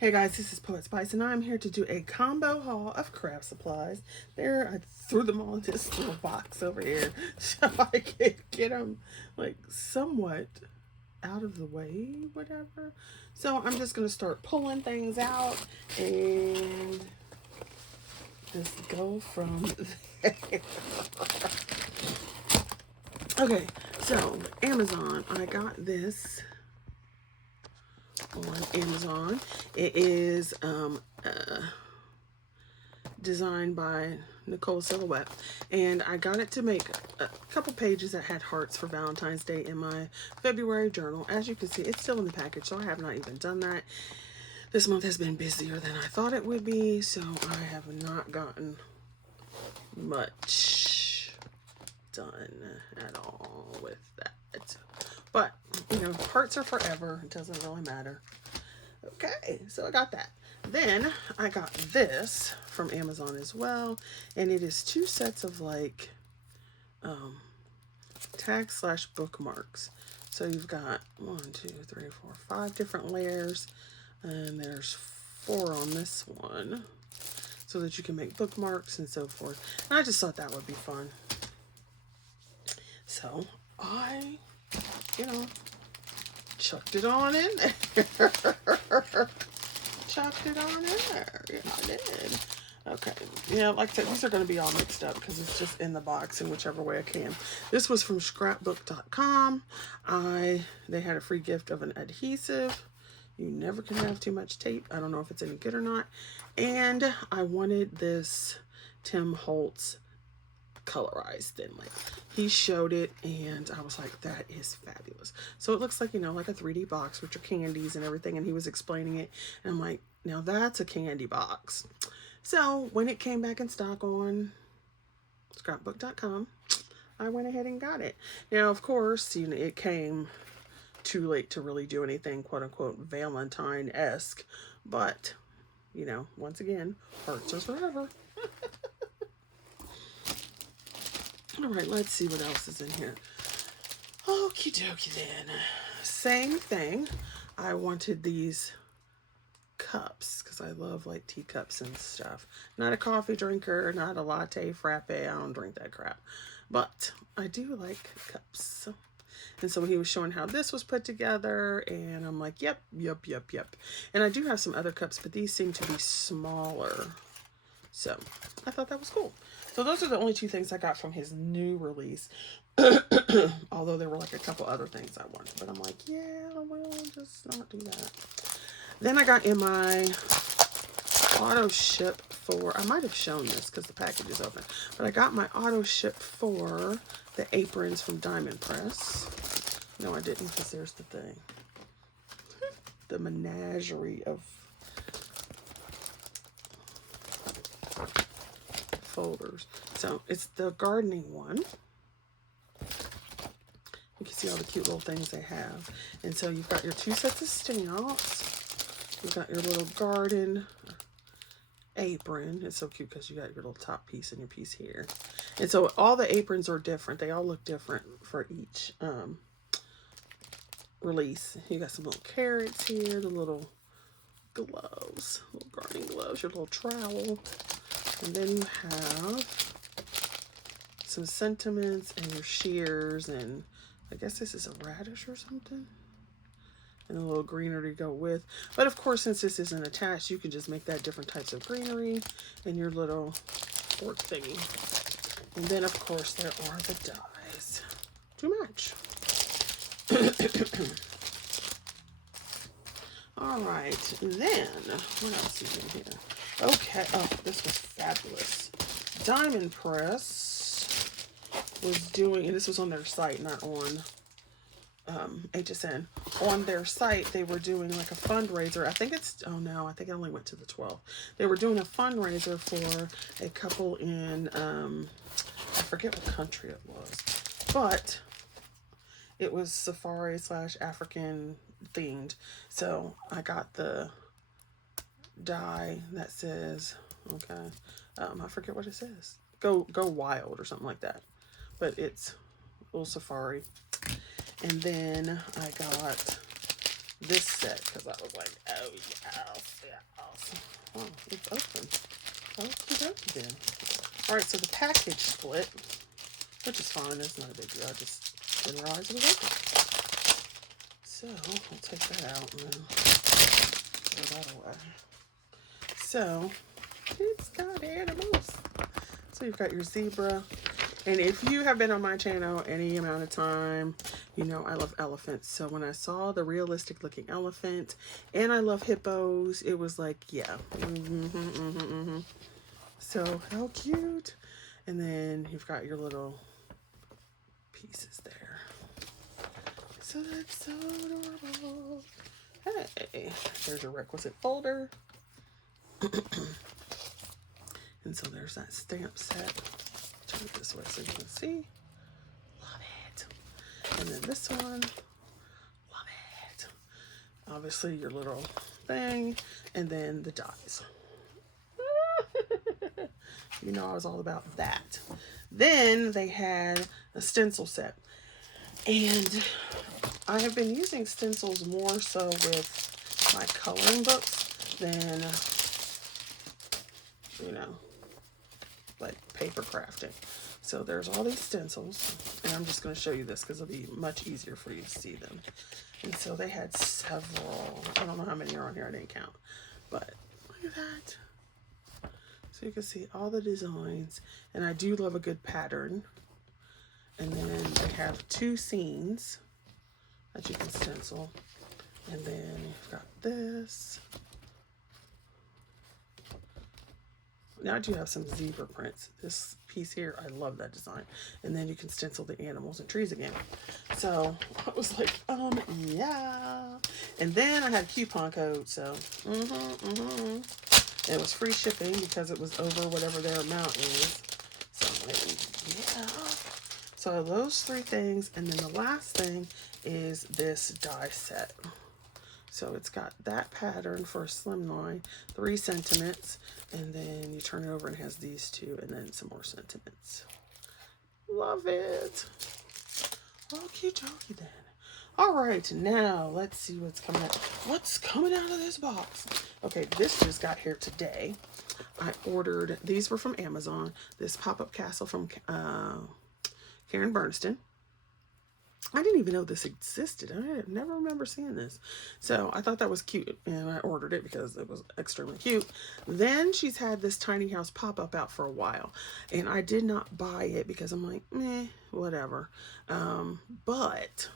Hey guys, this is Poet Spice, and I'm here to do a combo haul of craft supplies. There, I threw them all in this little box over here so I could get them like somewhat out of the way, whatever. So I'm just gonna start pulling things out and just go from there. Okay, so Amazon, I got this on Amazon. It is designed by Nicole Silhouette, and I got it to make a couple pages that had hearts for Valentine's Day in my February journal. As you can see, it's still in the package, so I have not even done that. This month has been busier than I thought it would be, so I have not gotten much done at all with that. But, you know, hearts are forever. It doesn't really matter. Okay, so I got that. Then I got this from Amazon as well, and it is 2 sets of like tags slash bookmarks. So you've got 1, 2, 3, 4, 5 different layers, and there's 4 on this one, so that you can make bookmarks and so forth. And I just thought that would be fun. So I, you know, chucked it on in there. Chucked it on in there. Yeah, I did. Okay. Yeah, like I said, these are going to be all mixed up because it's just in the box in whichever way I can. This was from scrapbook.com. They had a free gift of an adhesive. You never can have too much tape. I don't know if it's any good or not. And I wanted this Tim Holtz colorized thin line. He showed it and I was like, that is fabulous. So it looks like, you know, like a 3D box with your candies and everything, and he was explaining it and I'm like, now that's a candy box. So when it came back in stock on scrapbook.com, I went ahead and got it. Now of course, you know, it came too late to really do anything quote unquote Valentine-esque, but you know, once again, hearts are forever. All right, let's see what else is in here. Okie dokie then. Same thing. I wanted these cups because I love like teacups and stuff. Not a coffee drinker, not a latte, frappe. I don't drink that crap. But I do like cups. And so he was showing how this was put together, and I'm like, yep. And I do have some other cups, but these seem to be smaller. So I thought that was cool. So those are the only 2 things I got from his new release. Although there were like a couple other things I wanted. But I'm like, yeah, we'll just not do that. Then I got in my auto ship for, I might have shown this because the package is open. But I got my auto ship for the aprons from Diamond Press. No, I didn't, because there's the thing. The menagerie of folders. So it's the gardening one. You can see all the cute little things they have. And so you've got your 2 sets of stamps. You've got your little garden apron. It's so cute because you got your little top piece and your piece here. And so all the aprons are different. They all look different for each release. You got some little carrots here, the little gloves, little gardening gloves, your little trowel. And then you have some sentiments and your shears, and I guess this is a radish or something. And a little greenery to go with. But of course, since this isn't attached, you can just make that different types of greenery in your little fork thingy. And then of course there are the dies to match. All right, then what else is in here? Okay, oh, this was fabulous. Diamond Press was doing, and this was on their site, not on HSN. On their site, they were doing like a fundraiser. I think it's, oh no, I think it only went to the 12th. They were doing a fundraiser for a couple in, I forget what country it was, but it was safari / African themed. So I got the die that says, okay, I forget what it says. Go wild or something like that. But it's a little safari. And then I got this set because I was like, yes, yes. Oh, it's open. Okie dokie then. Alright, so the package split, which is fine, it's not a big deal. I just didn't realize it was open. So we'll take that out and then throw that away. So it's got animals. So you've got your zebra. And if you have been on my channel any amount of time, you know I love elephants. So when I saw the realistic looking elephant, and I love hippos, it was like, yeah. So how cute. And then you've got your little pieces there. So that's so adorable. Hey, there's your requisite folder. And so there's that stamp set. Turn it this way so you can see. Love it. And then this one. Love it. Obviously your little thing. And then the dies. You know I was all about that. Then they had a stencil set. And I have been using stencils more so with my coloring books than, you know, like paper crafting. So there's all these stencils, and I'm just going to show you this because it'll be much easier for you to see them. And so they had several. I don't know how many are on here. I didn't count, but look at that. So you can see all the designs, and I do love a good pattern. And then they have 2 scenes that you can stencil. And then you've got this. Now I do have some zebra prints. This piece here, I love that design. And then you can stencil the animals and trees again. So I was like, yeah. And then I had a coupon code, so it was free shipping because it was over whatever their amount is. So I'm like, yeah. So those 3 things, and then the last thing is this die set. So it's got that pattern for a slimline, 3 sentiments, and then you turn it over and it has these 2, and then some more sentiments. Love it. Okie dokie then. All right, now let's see what's coming out. What's coming out of this box? Okay, this just got here today. I ordered, these were from Amazon. This pop-up castle from Karen Bernston. I didn't even know this existed. I never remember seeing this. So I thought that was cute, and I ordered it because it was extremely cute. Then she's had this tiny house pop-up out for a while, and I did not buy it because I'm like, meh, whatever. But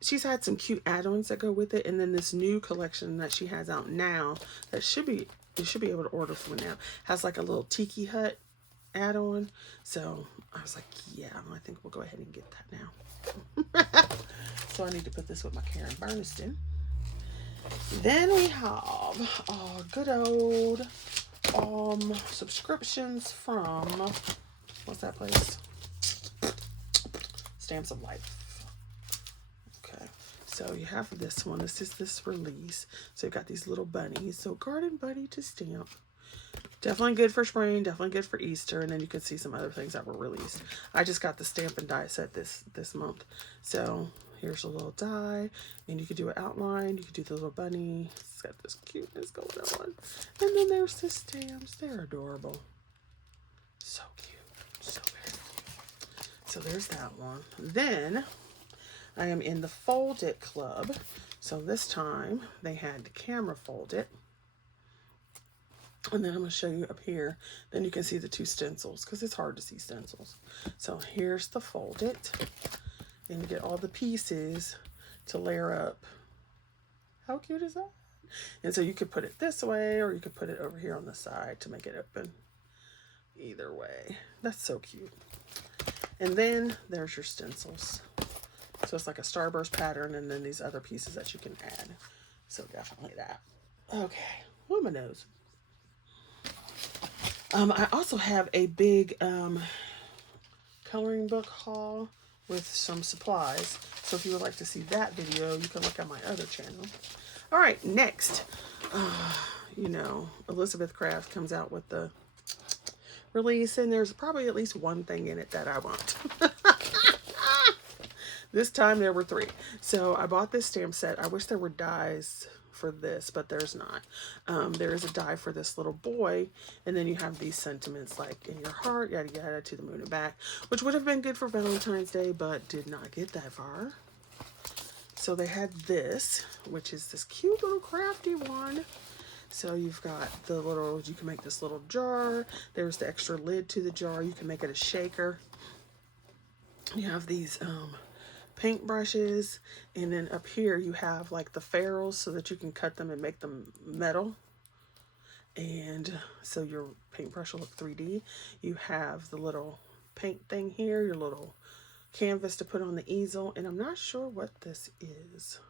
she's had some cute add-ons that go with it, and then this new collection that she has out now that you should be able to order from now has like a little tiki hut add-on. So I was like, yeah, I think we'll go ahead and get that now. So I need to put this with my Karen Bernston. Then we have good old subscriptions from, what's that place? Stamps of Life. Okay, so you have this one. This is this release. So you've got these little bunnies. So garden bunny to stamp. Definitely good for spring, definitely good for Easter, and then you can see some other things that were released. I just got the stamp and die set this month. So here's a little die, and you could do an outline, you could do the little bunny. It's got this cuteness going on. And then there's the stamps. They're adorable. So cute. So very cute. So there's that one. Then I am in the Fold It Club. So this time they had the camera fold it. And then I'm going to show you up here. Then you can see the 2 stencils because it's hard to see stencils. So here's the Fold It. And you get all the pieces to layer up. How cute is that? And so you could put it this way, or you could put it over here on the side to make it open. Either way. That's so cute. And then there's your stencils. So it's like a starburst pattern, and then these other pieces that you can add. So definitely that. Okay. Oh, my nose. I also have a big coloring book haul with some supplies. So if you would like to see that video, you can look at my other channel. All right, next, you know, Elizabeth Craft comes out with the release, and there's probably at least one thing in it that I want. This time there were 3. So I bought this stamp set. I wish there were dies for this, but there's not. There is a die for this little boy, and then you have these sentiments like in your heart, yada yada, to the moon and back, which would have been good for Valentine's Day, but did not get that far. So they had this, which is this cute little crafty one. So you've got the little, you can make this little jar. There's the extra lid to the jar. You can make it a shaker. You have these paint brushes, and then up here you have like the ferrules so that you can cut them and make them metal. And so your paintbrush will look 3D. You have the little paint thing here, your little canvas to put on the easel, and I'm not sure what this is.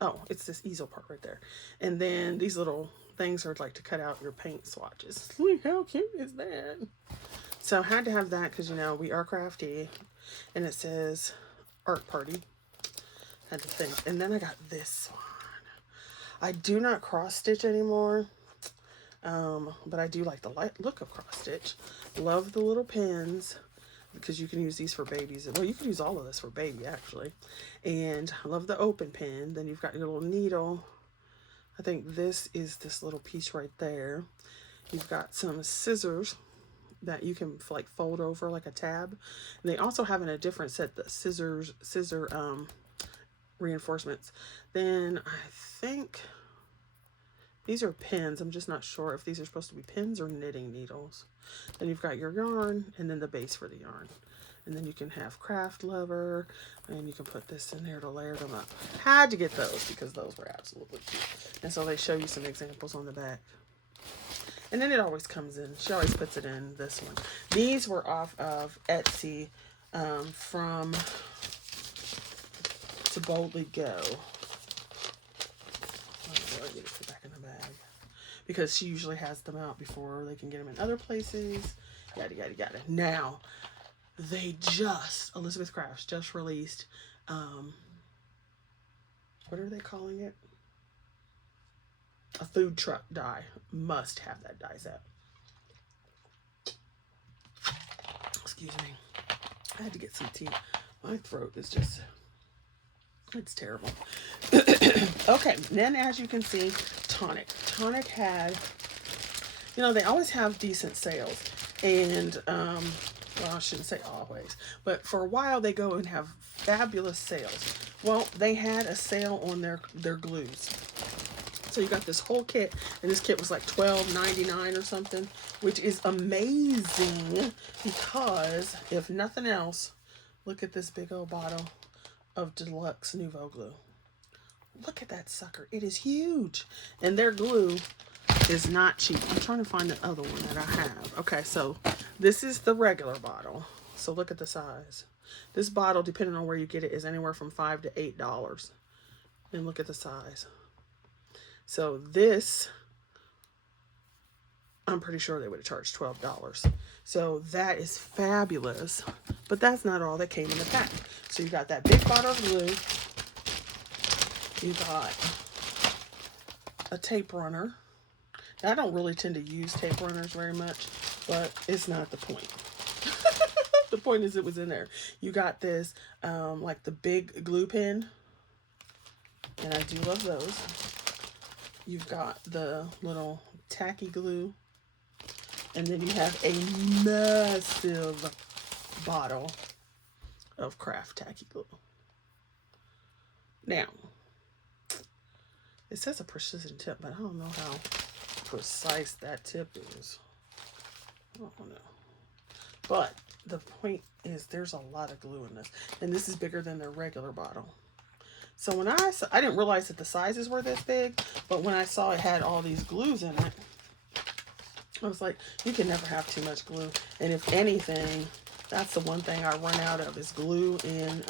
Oh, it's this easel part right there. And then these little things are like to cut out your paint swatches. Look how cute is that? So I had to have that because, you know, we are crafty, and it says art party. Had to think. And then I got this one. I do not cross stitch anymore, but I do like the look of cross stitch. Love the little pins, because you can use these for babies. Well, you can use all of this for baby, actually. And I love the open pin. Then you've got your little needle. I think this is this little piece right there. You've got some scissors that you can like fold over like a tab. And they also have in a different set the scissor reinforcements. Then I think these are pins. I'm just not sure if these are supposed to be pins or knitting needles. Then you've got your yarn, and then the base for the yarn. And then you can have craft lover, and you can put this in there to layer them up. Had to get those because those were absolutely cute. And so they show you some examples on the back. And then it always comes in. She always puts it in this one. These were off of Etsy from To Boldly Go. I get it back in the bag, because she usually has them out before they can get them in other places. Yada yada yada. Now they Elizabeth Crafts just released what are they calling it? A food truck die. Must have that die set. Excuse me. I had to get some tea. My throat is just, it's terrible. Okay, then as you can see, Tonic. Tonic had, you know, they always have decent sales. And, well, I shouldn't say always, but for a while they go and have fabulous sales. Well, they had a sale on their glues. So you got this whole kit, and this kit was like $12.99 or something, which is amazing because, if nothing else, look at this big old bottle of Deluxe Nouveau glue. Look at that sucker. It is huge. And their glue is not cheap. I'm trying to find the other one that I have. Okay, so this is the regular bottle. So look at the size. This bottle, depending on where you get it, is anywhere from $5 to $8. And look at the size. So this, I'm pretty sure they would have charged $12. So that is fabulous. But that's not all that came in the pack. So you got that big bottle of glue. You got a tape runner. Now, I don't really tend to use tape runners very much, but it's not the point. The point is it was in there. You got this, like the big glue pen. And I do love those. You've got the little tacky glue. And then you have a massive bottle of craft tacky glue. Now, it says a precision tip, but I don't know how precise that tip is. I don't know. But the point is there's a lot of glue in this. And this is bigger than their regular bottle. So when I didn't realize that the sizes were this big, but when I saw it had all these glues in it, I was like, you can never have too much glue. And if anything, that's the one thing I run out of is glue and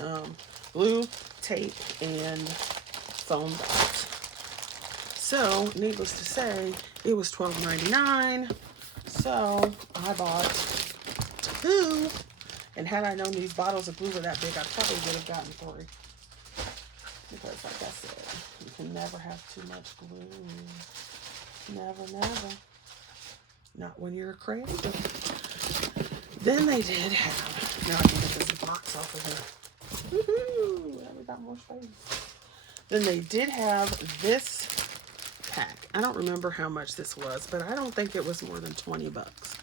glue, tape, and foam dots. So, needless to say, it was $12.99. So, I bought 2. And had I known these bottles of glue were that big, I probably would have gotten 3. Because, like I said, you can never have too much glue. Never, never. Not when you're creative. Then they did have, now I can get this box off of here. Woohoo! Now we got more space. Then they did have this pack. I don't remember how much this was, but I don't think it was more than 20 bucks.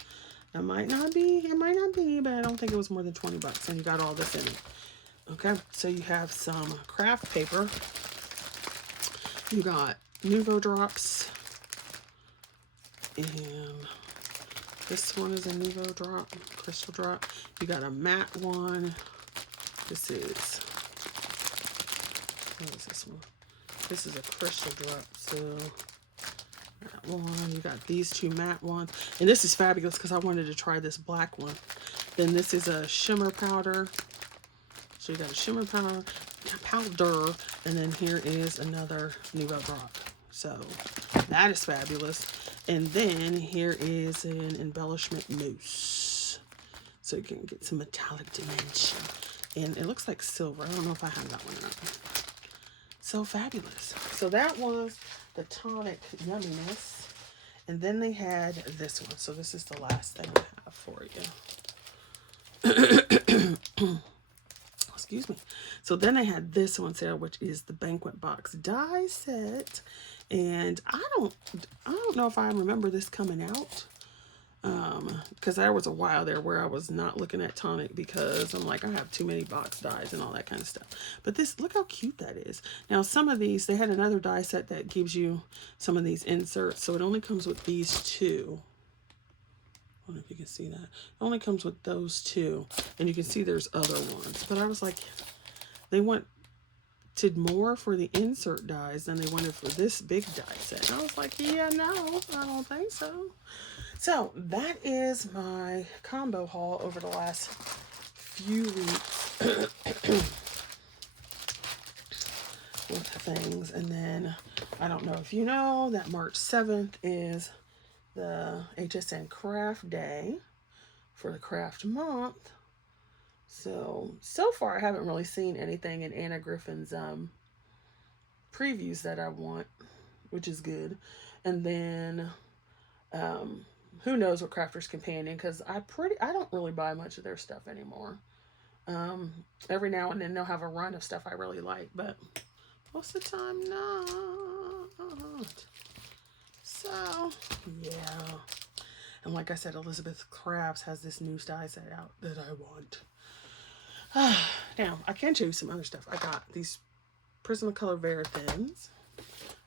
It might not be, but I don't think it was more than 20 bucks. And you got all this in it. Okay, so you have some craft paper. You got Nuvo drops. And this one is a Nuvo drop, crystal drop. You got a matte one. This is, what is this one? This is a crystal drop, so that one. You got these two matte ones. And this is fabulous because I wanted to try this black one. Then this is a shimmer powder. So you got a shimmer powder, and then here is another Nuvo drop. So that is fabulous. And then here is an embellishment mousse. So you can get some metallic dimension. And it looks like silver. I don't know if I have that one or not. So fabulous. So that was the tonic yumminess. And then they had this one. So this is the last thing I have for you. Excuse me. So then they had this one sale, which is the banquet box die set. And I don't know if I remember this coming out. Because there was a while there where I was not looking at tonic because I'm like, I have too many box dies and all that kind of stuff. But this, look how cute that is. Now, some of these, they had another die set that gives you some of these inserts. So it only comes with these two. I don't know if you can see that. It only comes with those two. And you can see there's other ones. But I was like, they wanted more for the insert dies than they wanted for this big die set. And I was like, yeah, no, I don't think so. So that is my combo haul over the last few weeks with things. And then I don't know if you know that March 7th is the HSN Craft Day for the craft month. So far I haven't really seen anything in Anna Griffin's previews that I want, which is good. And then who knows what Crafter's Companion, because I don't really buy much of their stuff anymore. Every now and then they'll have a run of stuff I really like, but most of the time not. So yeah. And like I said, Elizabeth Crafts has this new die set out that I want. Now, I can show you some other stuff. I got these Prismacolor Veritins.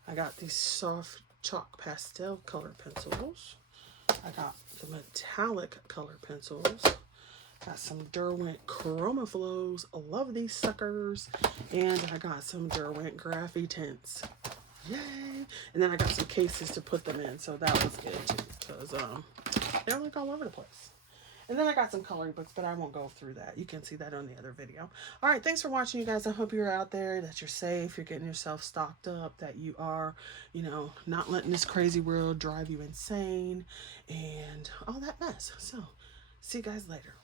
I got these soft chalk pastel color pencils. I got the metallic color pencils. Got some Derwent Chroma Flows. I love these suckers. And I got some Derwent Graphy Tints. Yay! And then I got some cases to put them in, so that was good too, because they're like all over the place. And then I got some coloring books, but I won't go through that. You can see that on the other video. All right, thanks for watching, you guys. I hope you're out there, that you're safe, you're getting yourself stocked up, that you are, you know, not letting this crazy world drive you insane, and all that mess. So, see you guys later.